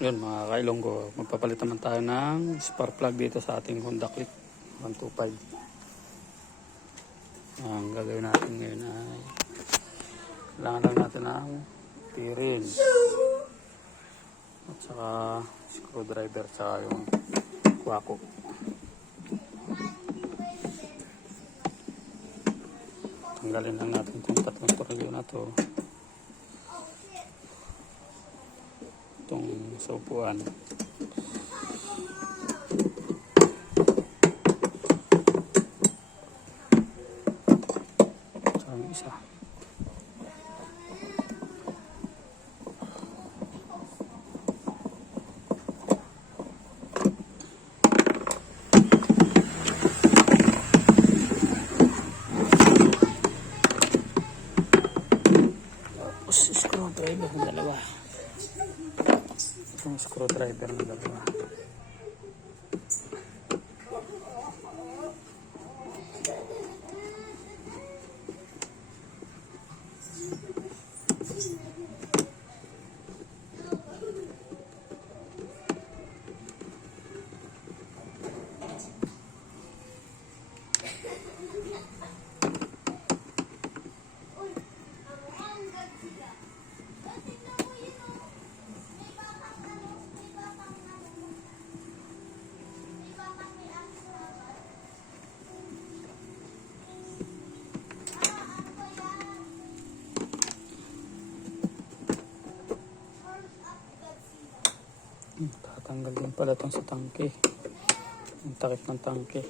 Yun mga kailonggo, magpapalit naman tayo ng spark plug dito sa ating Honda Click 125. Ang gagawin natin ngayon ay kailangan lang natin ng tirin at saka screwdriver saka yung kwako. Tanggalin lang natin itong tatlong tornilyo na to. Itong sa upuan. Saka yung isa. Tapos screwdriver ng dalawa. Itong screwdriver ng dalawa. Tatanggal din pala itong sa tangke. Ang takip ng tangke.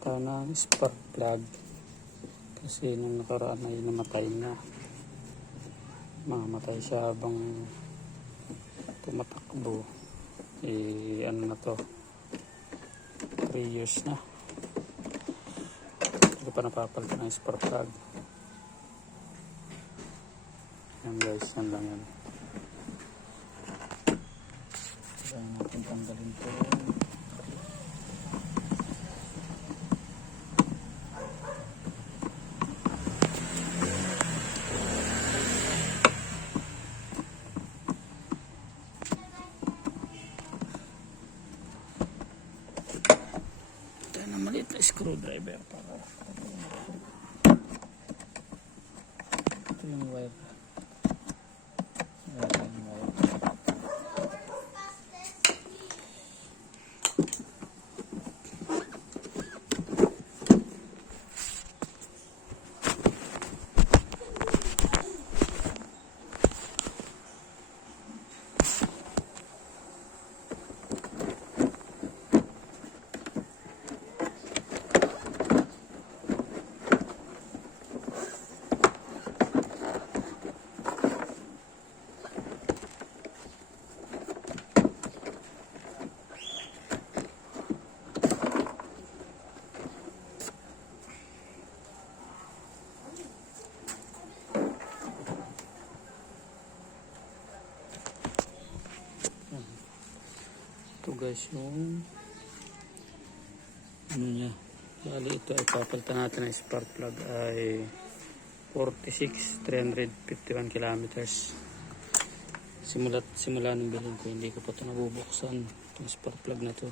Tayo ng spark plug. Kasi nung nakaraan ay namatay na. Mamatay siya habang tumatakbo. Eh, ano na to? 3 years na. Hindi pa napapalitan ng spark plug. Yan guys, yan lang yan. Kaya natin tanggalin to. Ito na maliit na screwdriver. Para ito yung wire. Ito guys yung ano niya. Bali ito ay papalitan natin ng spark plug ay 46 351 kilometers. Simula simula nung bilhin ko hindi ko pa ito nabubuksan itong spark plug na to.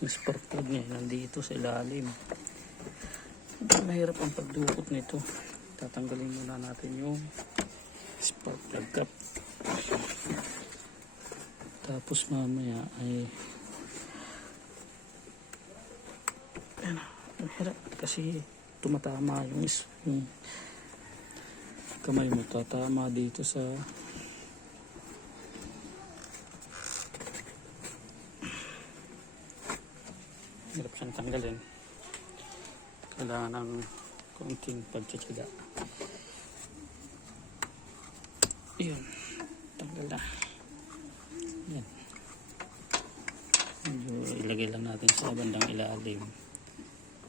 Yung spark plug niya nandito sa ilalim. Mahirap ang pagdukot nito. Tatanggalin muna natin yung spark plug cap. Tapos mamaya ay ang hirap kasi tumatama yung, yung kamay mo. Tatama dito sa hirap siyang tanggalin. Kailangan ng konting pagtsatsaga yun tanggal na yan medyo ilagay lang natin sa bandang ilalim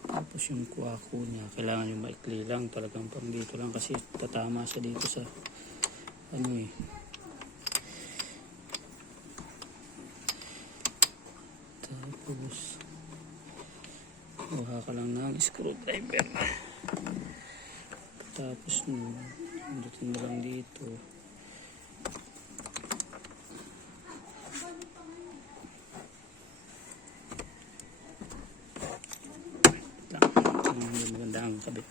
tapos yung kuwako niya, kailangan yung maikli lang. Talagang pang dito lang kasi tatama siya dito sa ano eh. Tapos kuha ka lang ng screwdriver. Tapos no, pindutin mo lang dito. lang. Ang hindi maganda ang kabit.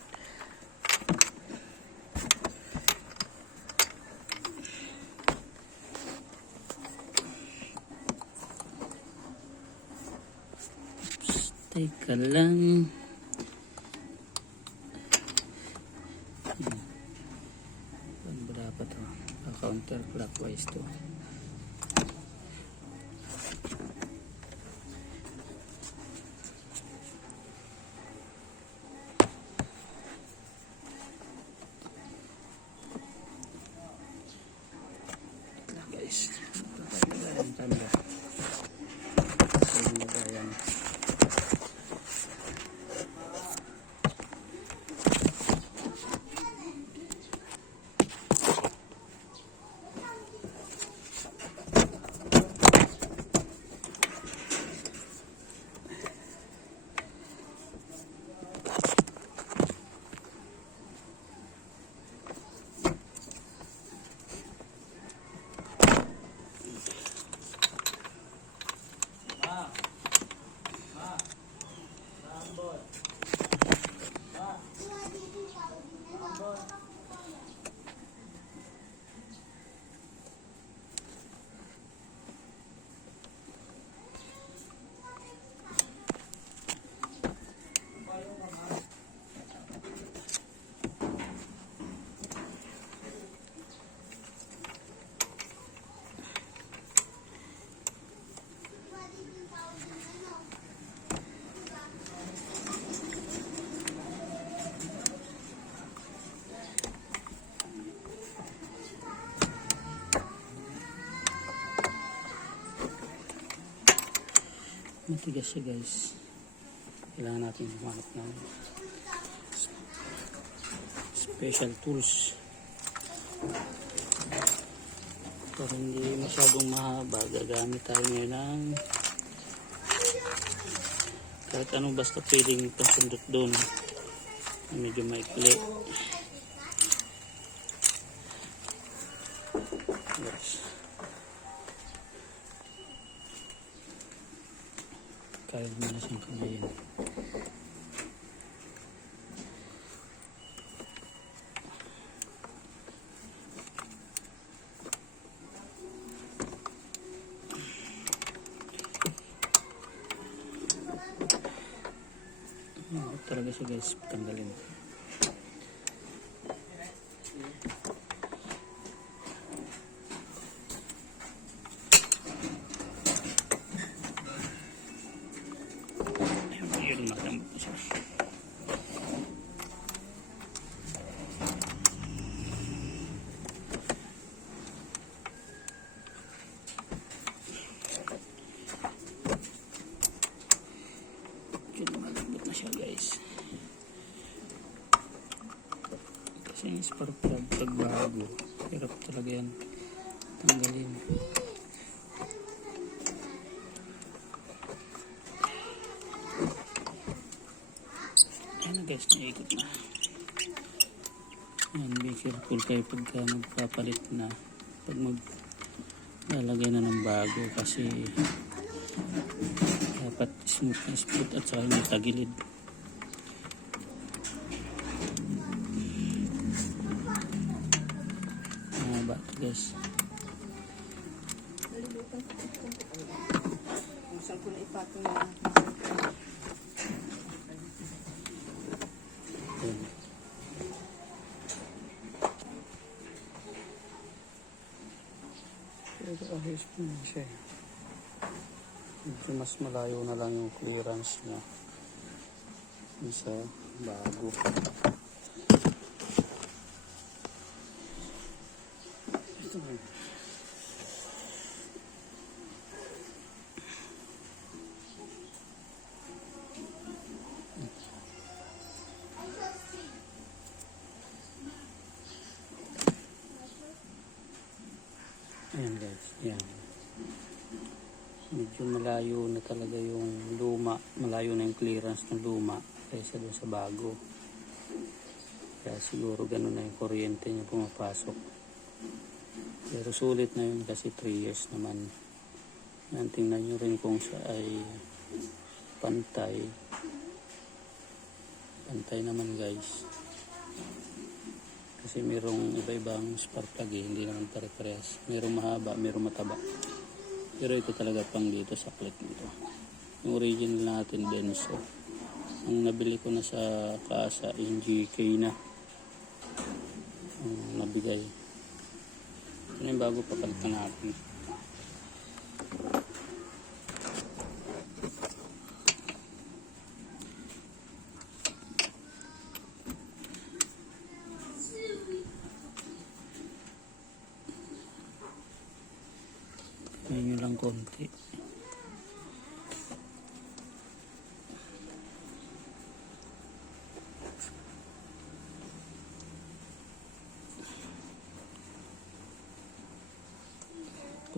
Oops, Teka lang. Hmm. Ano ba dapat to? Ah, Counterclockwise to. lang guys. Tatanggalan ang camera. Ayun na yan. Matigas siya guys. Kailangan natin humanap ng special tools. Para hindi masyadong mahaba, gagamit tayo ngayon ng kahit anong basta pwedeng pasundot doon medyo maikli. Kaya mo na siyang kamayin. Mahirap talaga siya guys, tanggalin. Ayun, yun, malambot na siya. Yun, malambot na siya guys. Yung spark plug pag bago, hirap talaga yan tanggalin. Ayan na guys, naikot na. Ayan, be careful kayo pagka magpapalit na. Pag mag lalagay na ng bago kasi dapat smooth na smooth at saka hindi tagilid. Guys. Saan ko na ipatong na. Pero ayos pa na siya. Medyo mas malayo na lang yung clearance niya. Yung sa bago. Talaga yung luma, malayo na yung clearance ng luma kaysa doon sa bago. Kaya siguro ganun na yung kuryente niya pumapasok. Pero sulit na yun kasi 3 years naman. Yan, tingnan nyo rin kung siya ay pantay. Pantay naman guys. Kasi merong iba-ibang spark plug eh, hindi naman pare-parehas. Merong mahaba, merong mataba. Pero ito talaga pang dito sa click nito. Yung original natin Denso. Ang nabili ko na sa kasa, yung GK na. Ang nabigay. Ito na yung bago papalitan natin. Ngayon lang konti.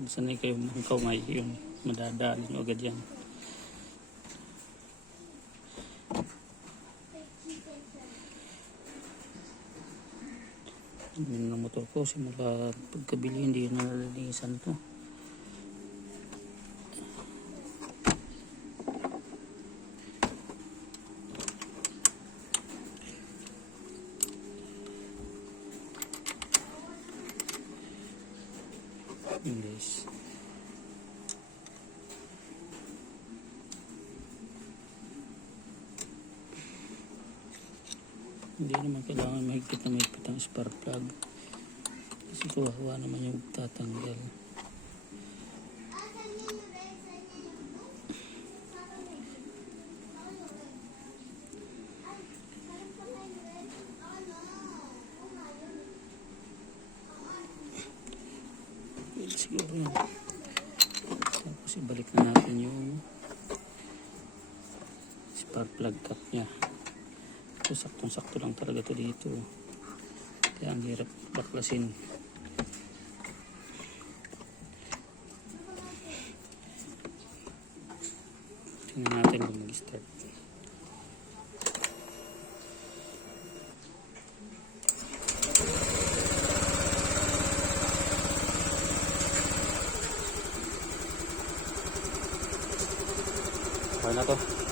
Kung sanay kayo ng kamay, yun, madadaan nyo agad yan. Yung ng motor ko, simula pagkabili, hindi na nalilisan to. English. Hindi naman kailangan mahigpit na mahigpit ang spark plug. Kasi kawawa naman yung tatanggal. Well, siguro yun. Tapos ibalik na natin yung cap niya. Ito saktong-sakto lang talaga to dito. Kaya ang hirap baklasin. Tingnan natin kung mag-start. Okay na.